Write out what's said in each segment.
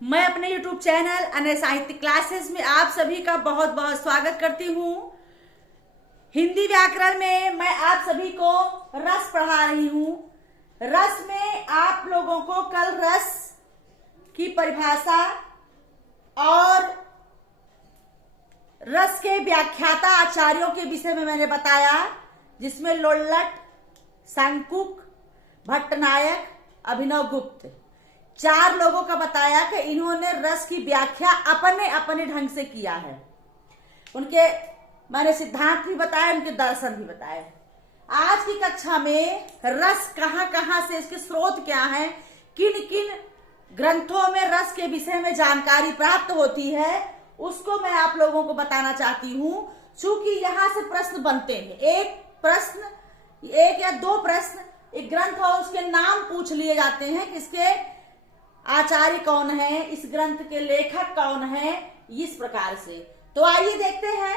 मैं अपने YouTube channel Anay साहित्य क्लासेस में आप सभी का बहुत बहुत स्वागत करती हूँ। हिंदी व्याकरण में मैं आप सभी को रस पढ़ा रही हूँ। रस में आप लोगों को कल रस की परिभाषा और रस के व्याख्याता आचार्यों के विषय में मैंने बताया, जिसमें लोल्लट, शंकुक, भट्टनायक, अभिनव गुप्त 4 लोगों का बताया कि इन्होंने रस की व्याख्या अपने अपने ढंग से किया है। उनके मैंने सिद्धांत भी बताए, उनके दर्शन भी बताए। आज की कक्षा में रस कहां कहां से, इसके स्रोत क्या हैं, किन किन ग्रंथों में रस के विषय में जानकारी प्राप्त होती है, उसको मैं आप लोगों को बताना चाहती हूं। चूंकि यहां से प्रश्न बनते हैं, एक या दो प्रश्न एक ग्रंथ और उसके नाम पूछ लिए जाते हैं कि इसके आचार्य कौन है, इस ग्रंथ के लेखक कौन है, इस प्रकार से। तो आइए देखते हैं।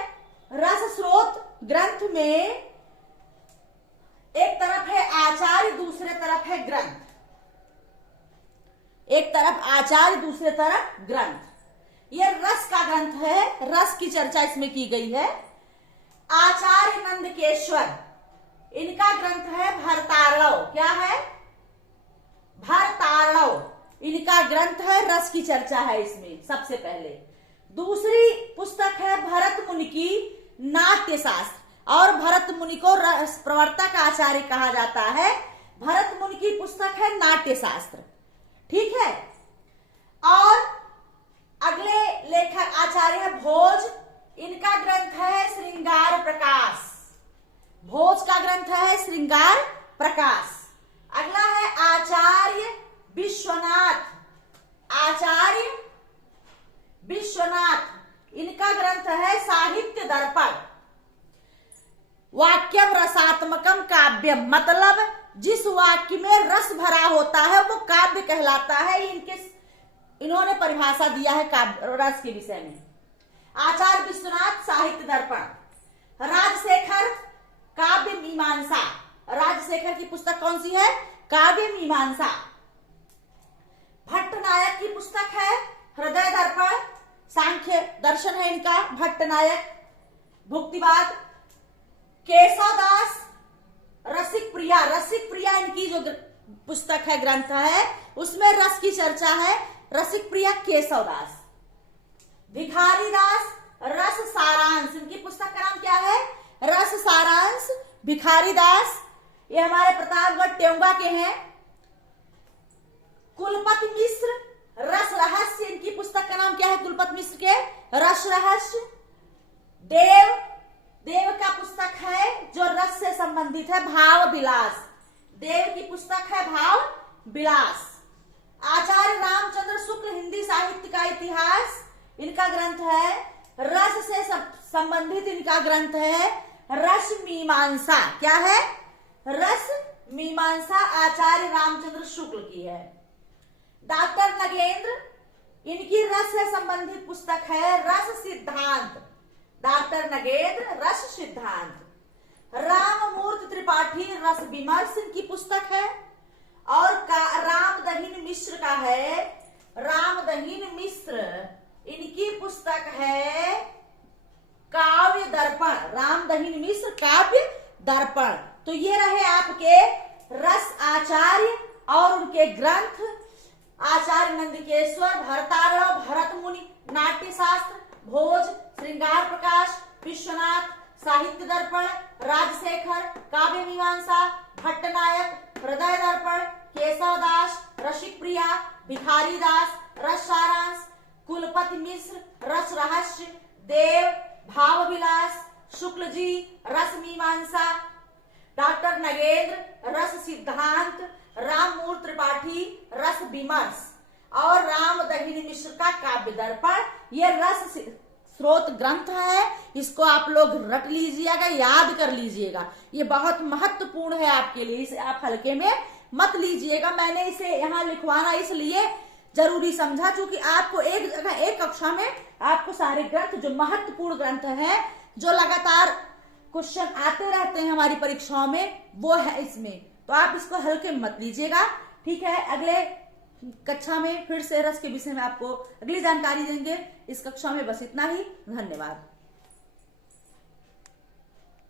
रस स्रोत ग्रंथ में एक तरफ है आचार्य, दूसरे तरफ है ग्रंथ। एक तरफ आचार्य, दूसरे तरफ ग्रंथ। यह रस का ग्रंथ है, रस की चर्चा इसमें की गई है। आचार्य नंदकेश्वर, इनका ग्रंथ है भरतारणव। क्या है? भरतारणव इनका ग्रंथ है, रस की चर्चा है इसमें सबसे पहले। दूसरी पुस्तक है भरत मुनि की नाट्य शास्त्र, और भरत मुनि को रस प्रवर्तक आचार्य कहा जाता है। भरत मुनि की पुस्तक है नाट्य शास्त्र, ठीक है। और अगले लेखक आचार्य है भोज, इनका ग्रंथ है श्रृंगार प्रकाश। भोज का ग्रंथ है श्रृंगार प्रकाश। अगला है आचार्य विश्वनाथ। आचार्य विश्वनाथ, इनका ग्रंथ है साहित्य दर्पण। वाक्यम रसात्मकम काव्यम, मतलब जिस वाक्य में रस भरा होता है वो काव्य कहलाता है। इन्होंने परिभाषा दिया है काव्य रस के विषय में। आचार्य विश्वनाथ साहित्य दर्पण। राजशेखर काव्य मीमांसा, राजशेखर की पुस्तक कौन सी है? काव्य मीमांसा। भट्टनायक की पुस्तक है हृदय दर्पण, सांख्य दर्शन है इनका भट्टनायक। भुक्तिवाद। केशवदास रसिक प्रिया, रसिक प्रिया इनकी जो पुस्तक है, ग्रंथ है, उसमें रस की चर्चा है। रसिक प्रिया केशवदास। भिखारी दास रस सारांश, इनकी पुस्तक का नाम क्या है? रस सारांश, भिखारी दास। ये हमारे प्रतापगढ़ टेउंगा के हैं। कुलपति मिश्र रस रहस्य, इनकी पुस्तक का नाम क्या है? कुलपति मिश्र के रस रहस्य। देव का पुस्तक है जो रस से संबंधित है, भाव विलास। देव की पुस्तक है भाव विलास। आचार्य रामचंद्र शुक्ल हिंदी साहित्य का इतिहास, इनका ग्रंथ है। रस से संबंधित इनका ग्रंथ है रस मीमांसा। क्या है? रस मीमांसा आचार्य रामचंद्र शुक्ल की है। डॉक्टर नगेंद्र, इनकी रस से संबंधित पुस्तक है रस सिद्धांत। डॉक्टर नगेंद्र रस सिद्धांत। राममूर्ति त्रिपाठी रस विमर्श इनकी पुस्तक है। और रामदहीन मिश्र का है, रामदहीन मिश्र इनकी पुस्तक है काव्य दर्पण। रामदहीन मिश्र काव्य दर्पण। तो ये रहे आपके रस आचार्य और उनके ग्रंथ। आचार्य नंदकेश्वर, भरतारणव, भरत मुनि नाट्य शास्त्र, भोज श्रृंगार प्रकाश, विश्वनाथ साहित्य दर्पण, राजशेखर काव्य मीमांसा, भट्टनायक हृदय दर्पण, केशवदास रसिक प्रिया, भिखारी दास रस सारांश, कुलपति मिश्र रस रहस्य, देव भाव विलास, शुक्ल जी रस मीमांसा, डॉक्टर नगेंद्र रस सिद्धांत, राममूर्ति त्रिपाठी रस विमर्श और रामदहीन मिश्र का काव्य दर्पण। ये रस स्रोत ग्रंथ है, इसको आप लोग रट लीजिएगा, याद कर लीजिएगा। ये बहुत महत्वपूर्ण है आपके लिए, इसे आप हल्के में मत लीजिएगा। मैंने इसे यहाँ लिखवाना इसलिए जरूरी समझा क्योंकि आपको एक जगह एक कक्षा में आपको सारे ग्रंथ जो महत्वपूर्ण ग्रंथ हैं, जो लगातार क्वेश्चन आते रहते हैं हमारी परीक्षाओं में, वो है इसमें। तो आप इसको हल्के मत लीजिएगा, ठीक है। अगले कक्षा में फिर से रस के विषय में आपको अगली जानकारी देंगे। इस कक्षा में बस इतना ही। धन्यवाद।